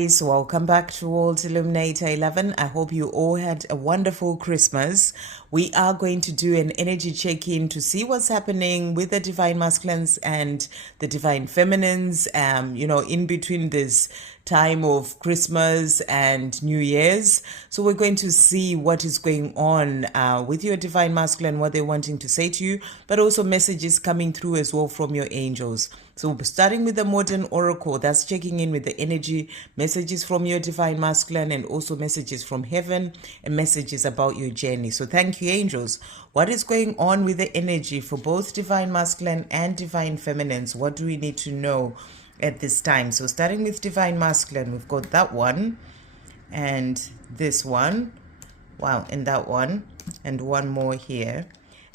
Guys, welcome back to World Illuminator 11. I hope you all had a wonderful Christmas. We are going to do an energy check-in to see what's happening with the divine masculines and the divine feminines, in between this time of Christmas and New Year's. So we're going to see what is going on with your divine masculine, what they're wanting to say to you, but also messages coming through as well from your angels. So starting with the Modern Oracle, that's checking in with the energy, messages from your divine masculine, and also messages from heaven and messages about your journey. So thank you, angels. What is going on with the energy for both divine masculine and divine feminines? What do we need to know at this time? So starting with divine masculine, we've got that one and this one. Wow, and that one and one more here.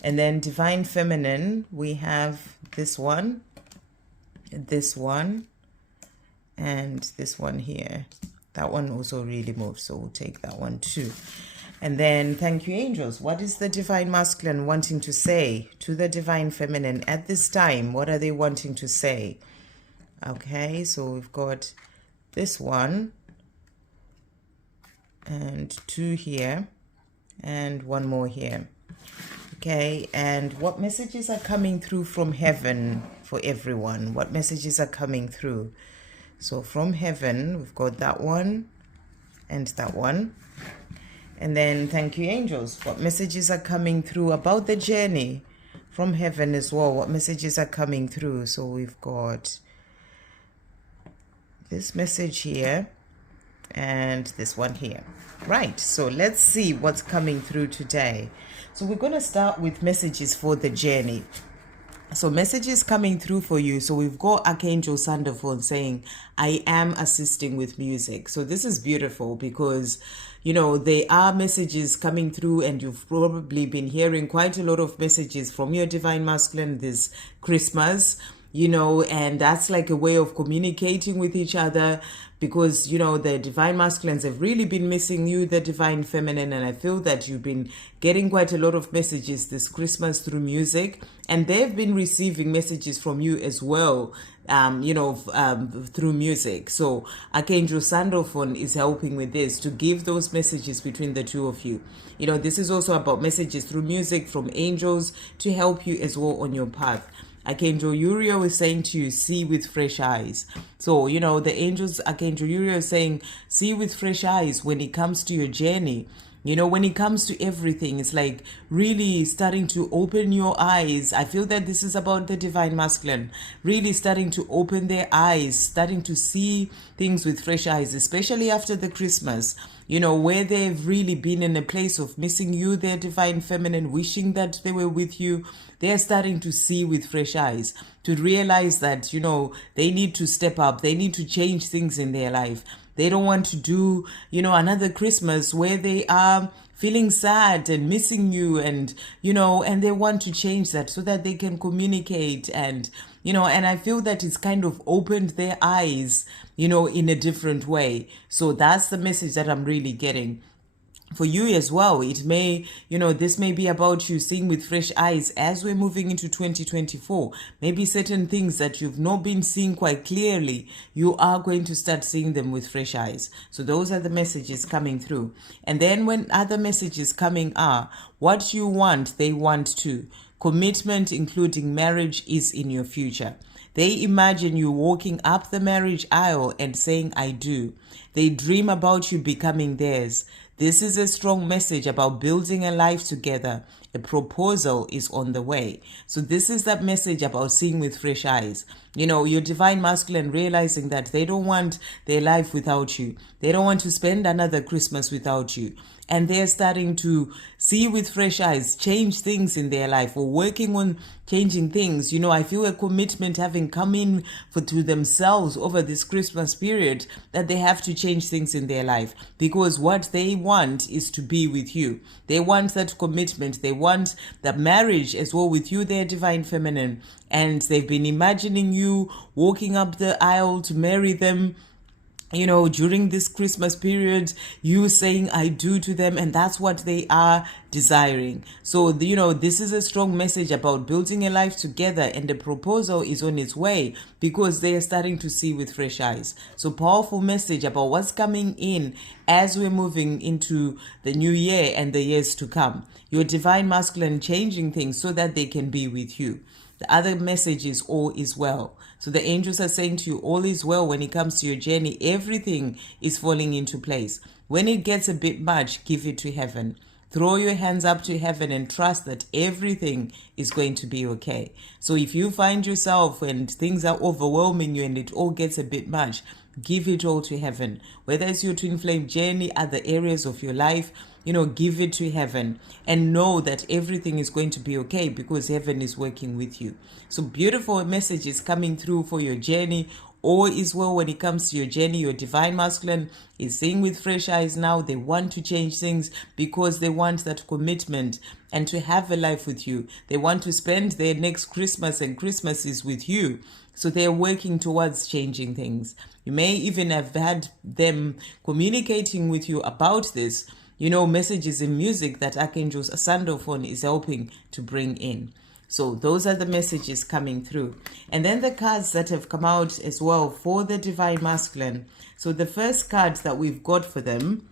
And then divine feminine, we have this one, and this one here. That one also really moves, so we'll take that one too. And then thank you, angels. What is the divine masculine wanting to say to the divine feminine at this time? What are they wanting to say? Okay, so we've got this one and two here and one more here. Okay, and what messages are coming through from heaven for everyone? What messages are coming through? So from heaven, we've got that one and that one. And then thank you, angels. What messages are coming through about the journey from heaven as well? What messages are coming through? So we've got this message here and this one here. Right, so let's see what's coming through today. So we're going to start with messages for the journey. So messages coming through for you. So we've got Archangel Sandra saying, I am assisting with music. So this is beautiful because, there are messages coming through, and you've probably been hearing quite a lot of messages from your divine masculine this Christmas, and that's like a way of communicating with each other because, the divine masculines have really been missing you, the divine feminine. And I feel that you've been getting quite a lot of messages this Christmas through music, and they've been receiving messages from you as well, through music. So Archangel Sandalphon is helping with this to give those messages between the two of you. This is also about messages through music from angels to help you as well on your path. Archangel Uriel is saying to you, see with fresh eyes. So, the angels, Archangel Uriel is saying, see with fresh eyes when it comes to your journey. When it comes to everything, it's like really starting to open your eyes. I feel that this is about the divine masculine, really starting to open their eyes, starting to see things with fresh eyes, especially after the Christmas, where they've really been in a place of missing you, their divine feminine, wishing that they were with you. They're starting to see with fresh eyes, to realize that, they need to step up. They need to change things in their life. They don't want to do, another Christmas where they are feeling sad and missing you, and, and they want to change that so that they can communicate and, and I feel that it's kind of opened their eyes, in a different way. So that's the message that I'm really getting. For you as well, it may, this may be about you seeing with fresh eyes as we're moving into 2024. Maybe certain things that you've not been seeing quite clearly, you are going to start seeing them with fresh eyes. So those are the messages coming through. And then when other messages coming are, what you want, they want too. Commitment, including marriage, is in your future. They imagine you walking up the marriage aisle and saying, I do. They dream about you becoming theirs. This is a strong message about building a life together. A proposal is on the way. So this is that message about seeing with fresh eyes. Your divine masculine realizing that they don't want their life without you. They don't want to spend another Christmas without you. And they're starting to see with fresh eyes, change things in their life, or working on changing things. I feel a commitment having come in to themselves over this Christmas period, that they have to change things in their life, because what they want is to be with you. They want that commitment. They want that marriage as well with you, their divine feminine. And they've been imagining you walking up the aisle to marry them. during this Christmas period, you saying I do to them, and that's what they are desiring. So, this is a strong message about building a life together, and the proposal is on its way because they are starting to see with fresh eyes. So, powerful message about what's coming in as we're moving into the new year and the years to come. Your divine masculine changing things so that they can be with you. The other message is all is well. So the angels are saying to you, all is well when it comes to your journey. Everything is falling into place. When it gets a bit much, give it to heaven. Throw your hands up to heaven and trust that everything is going to be okay. So if you find yourself and things are overwhelming you and it all gets a bit much, give it all to heaven. Whether it's your twin flame journey, other areas of your life, give it to heaven and know that everything is going to be okay because heaven is working with you. So beautiful messages coming through for your journey. All is well when it comes to your journey. Your divine masculine is seeing with fresh eyes now. They want to change things because they want that commitment and to have a life with you. They want to spend their next Christmas and Christmases with you. So they're working towards changing things. You may even have had them communicating with you about this, messages in music that Archangel Sandra is helping to bring in. So those are the messages coming through. And then the cards that have come out as well for the divine masculine. So the first card that we've got for them,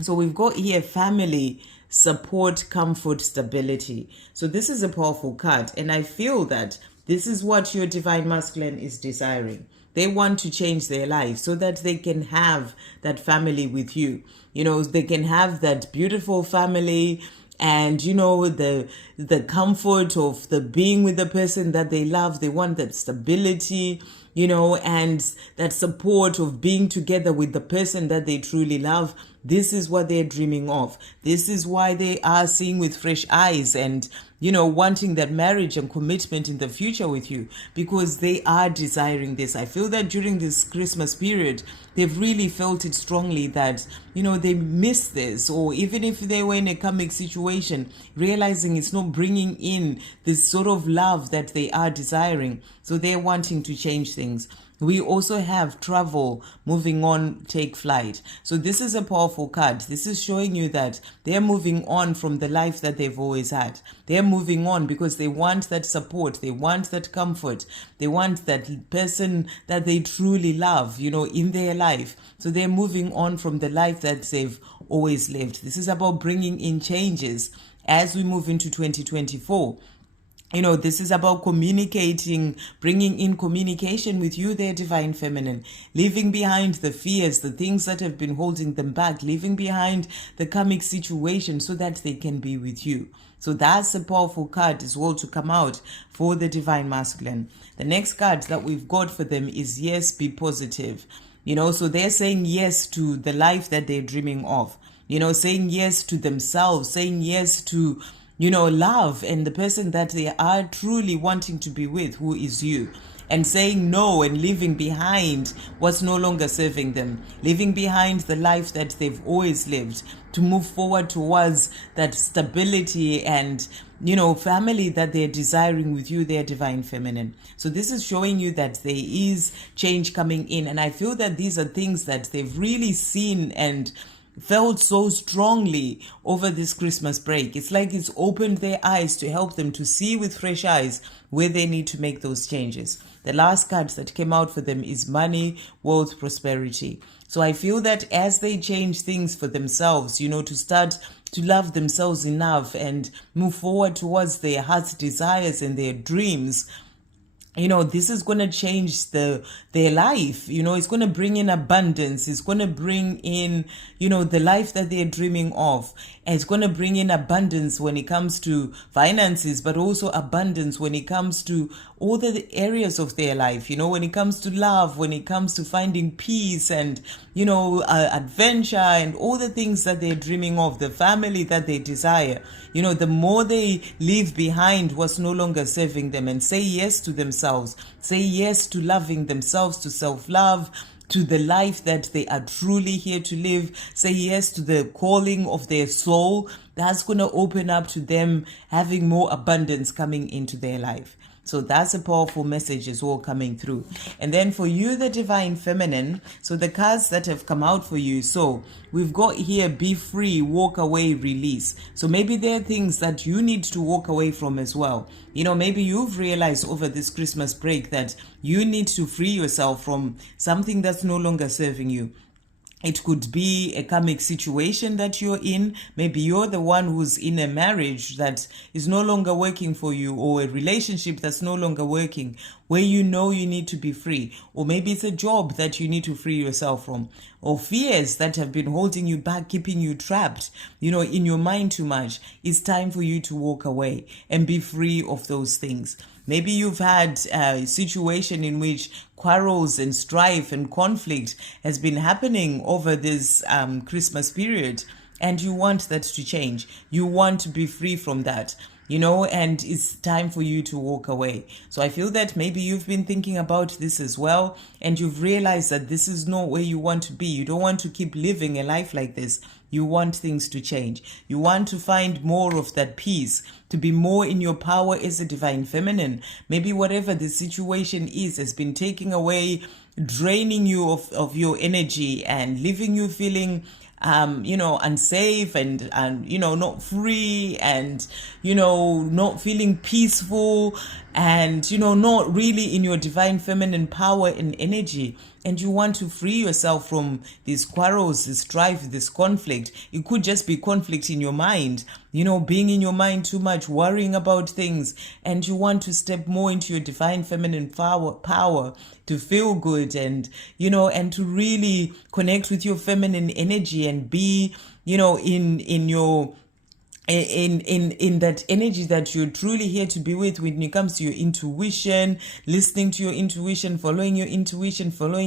so we've got here family, support, comfort, stability. So this is a powerful card. And I feel that this is what your divine masculine is desiring. They want to change their life so that they can have that family with you. They can have that beautiful family and, the comfort of the being with the person that they love. They want that stability, and that support of being together with the person that they truly love. This is what they're dreaming of. This is why they are seeing with fresh eyes and, wanting that marriage and commitment in the future with you because they are desiring this. I feel that during this Christmas period, they've really felt it strongly that, they miss this, or even if they were in a karmic situation, realizing it's not bringing in this sort of love that they are desiring. So they're wanting to change things. We also have travel, moving on, take flight. So this is a powerful card. This is showing you that they're moving on from the life that they've always had. They're moving on because they want that support. They want that comfort. They want that person that they truly love, in their life. So they're moving on from the life that they've always lived. This is about bringing in changes as we move into 2024. This is about communicating, bringing in communication with you, their divine feminine, leaving behind the fears, the things that have been holding them back, leaving behind the karmic situation so that they can be with you. So that's a powerful card as well to come out for the divine masculine. The next card that we've got for them is yes, be positive. So they're saying yes to the life that they're dreaming of, saying yes to themselves, saying yes to love and the person that they are truly wanting to be with, who is you, and saying no and leaving behind what's no longer serving them, leaving behind the life that they've always lived to move forward towards that stability and, family that they're desiring with you, their divine feminine. So this is showing you that there is change coming in. And I feel that these are things that they've really seen and felt so strongly over this Christmas break. It's like it's opened their eyes to help them to see with fresh eyes where they need to make those changes. The last card that came out for them is money, wealth, prosperity. So I feel that as they change things for themselves, to start to love themselves enough and move forward towards their heart's desires and their dreams, this is going to change their life. It's going to bring in abundance. It's going to bring in, the life that they're dreaming of. And it's going to bring in abundance when it comes to finances, but also abundance when it comes to all the areas of their life. When it comes to love, when it comes to finding peace and, adventure and all the things that they're dreaming of, the family that they desire. The more they leave behind what's no longer serving them and say yes to themselves, say yes to loving themselves, to self-love, to the life that they are truly here to live, say yes to the calling of their soul, that's going to open up to them having more abundance coming into their life. So that's a powerful message as well coming through. And then for you, the divine feminine, so the cards that have come out for you. So we've got here, be free, walk away, release. So maybe there are things that you need to walk away from as well. Maybe you've realized over this Christmas break that you need to free yourself from something that's no longer serving you. It could be a karmic situation that you're in. Maybe you're the one who's in a marriage that is no longer working for you, or a relationship that's no longer working, where you need to be free. Or maybe it's a job that you need to free yourself from, or fears that have been holding you back, keeping you trapped, in your mind too much. It's time for you to walk away and be free of those things. Maybe you've had a situation in which quarrels and strife and conflict has been happening over this Christmas period, and you want that to change. You want to be free from that, and it's time for you to walk away. So I feel that maybe you've been thinking about this as well, and you've realized that this is not where you want to be. You don't want to keep living a life like this. You want things to change. You want to find more of that peace, to be more in your power as a divine feminine. Maybe whatever the situation is has been taking away, draining you of your energy and leaving you feeling unsafe and not free, and not feeling peaceful, and not really in your divine feminine power and energy. And you want to free yourself from these quarrels, this strife, this conflict. It could just be conflict in your mind, being in your mind too much, worrying about things, and you want to step more into your divine feminine power to feel good, and and to really connect with your feminine energy and be in your in that energy that you're truly here to be with when it comes to your intuition, listening to your intuition, following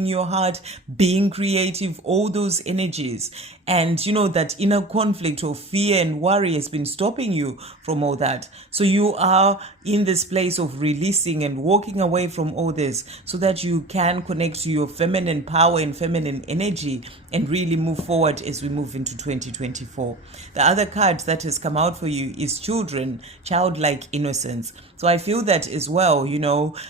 your heart, being creative, all those energies. And that inner conflict or fear and worry has been stopping you from all that. So you are in this place of releasing and walking away from all this, so that you can connect to your feminine power and feminine energy and really move forward as we move into 2024. The other card that has come out for you is children, childlike innocence. So I feel that as well,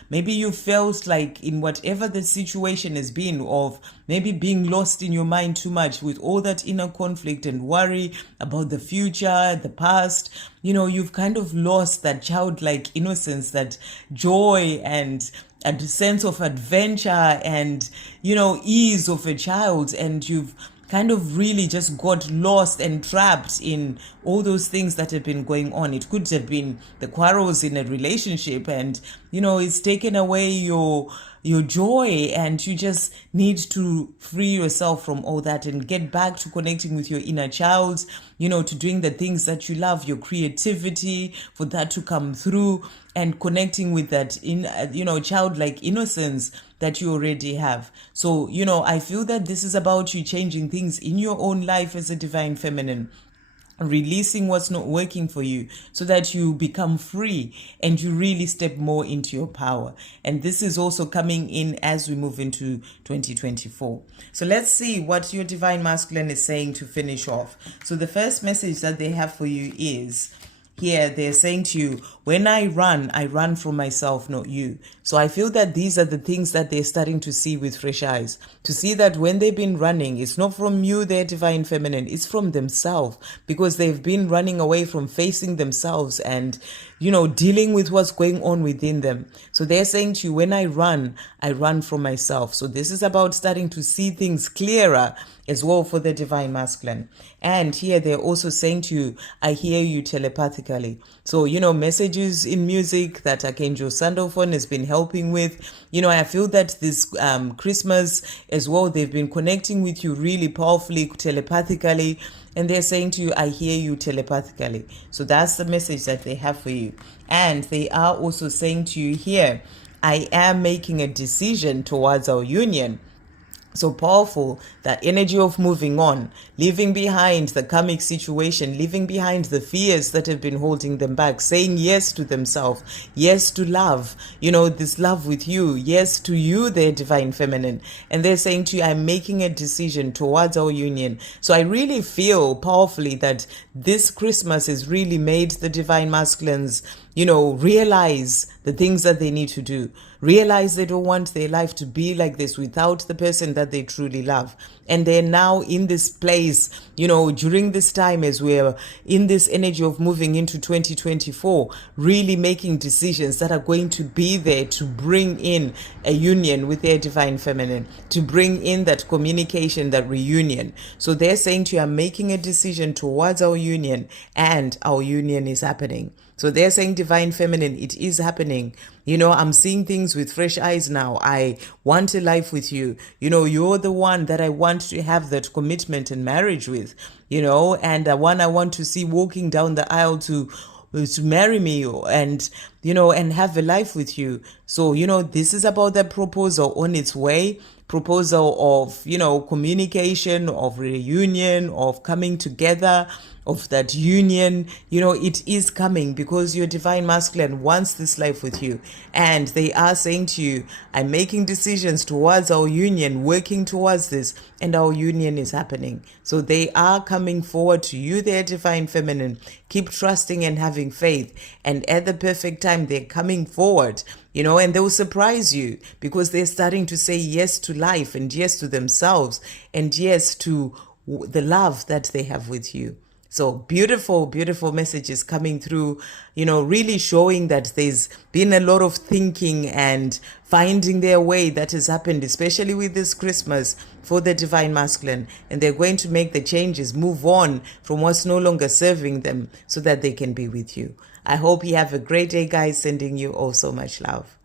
maybe you felt like in whatever the situation has been, of maybe being lost in your mind too much with all that inner conflict and worry about the future, the past, you've kind of lost that childlike innocence, that joy and a sense of adventure and, ease of a child. And you've kind of really just got lost and trapped in all those things that have been going on. It could have been the quarrels in a relationship, and it's taken away your joy, and you just need to free yourself from all that and get back to connecting with your inner child, to doing the things that you love, your creativity, for that to come through, and connecting with that in childlike innocence that you already have. So I feel that this is about you changing things in your own life as a divine feminine, releasing what's not working for you, so that you become free and you really step more into your power. And this is also coming in as we move into 2024. So let's see what your divine masculine is saying to finish off. So the first message that they have for you is, here they're saying to you, when I run from myself, not you. So I feel that these are the things that they're starting to see with fresh eyes, to see that when they've been running, it's not from you, their divine feminine, it's from themselves, because they've been running away from facing themselves and dealing with what's going on within them. So they're saying to you, when I run from myself. So this is about starting to see things clearer as well for the divine masculine. And here they're also saying to you, I hear you telepathically. So, messages in music that Archangel Sandalphon has been helping with. I feel that this Christmas as well, they've been connecting with you really powerfully, telepathically. And they're saying to you, I hear you telepathically. So that's the message that they have for you. And they are also saying to you here, I am making a decision towards our union. So powerful, that energy of moving on, leaving behind the karmic situation, leaving behind the fears that have been holding them back, saying yes to themselves, yes to love, this love with you, yes to you, their divine feminine. And they're saying to you, I'm making a decision towards our union. So I really feel powerfully that this Christmas has really made the divine masculines realize the things that they need to do. Realize they don't want their life to be like this without the person that they truly love. And they're now in this place, during this time as we're in this energy of moving into 2024, really making decisions that are going to be there to bring in a union with their divine feminine, to bring in that communication, that reunion. So they're saying to you, I'm making a decision towards our union, and our union is happening. So they're saying, divine feminine, it is happening. I'm seeing things with fresh eyes now. I want a life with you. You're the one that I want to have that commitment and marriage with, and the one I want to see walking down the aisle to marry me and have a life with you. So this is about that proposal on its way, proposal of communication, of reunion, of coming together, of that union. It is coming because your divine masculine wants this life with you, and they are saying to you, I'm making decisions towards our union, working towards this, and our union is happening. So they are coming forward to you, their divine feminine. Keep trusting and having faith, and at the perfect time they're coming forward, and they will surprise you because they're starting to say yes to life, and yes to themselves, and yes to the love that they have with you. So beautiful, beautiful messages coming through, really showing that there's been a lot of thinking and finding their way that has happened, especially with this Christmas, for the divine masculine. And they're going to make the changes, move on from what's no longer serving them so that they can be with you. I hope you have a great day, guys. Sending you all so much love.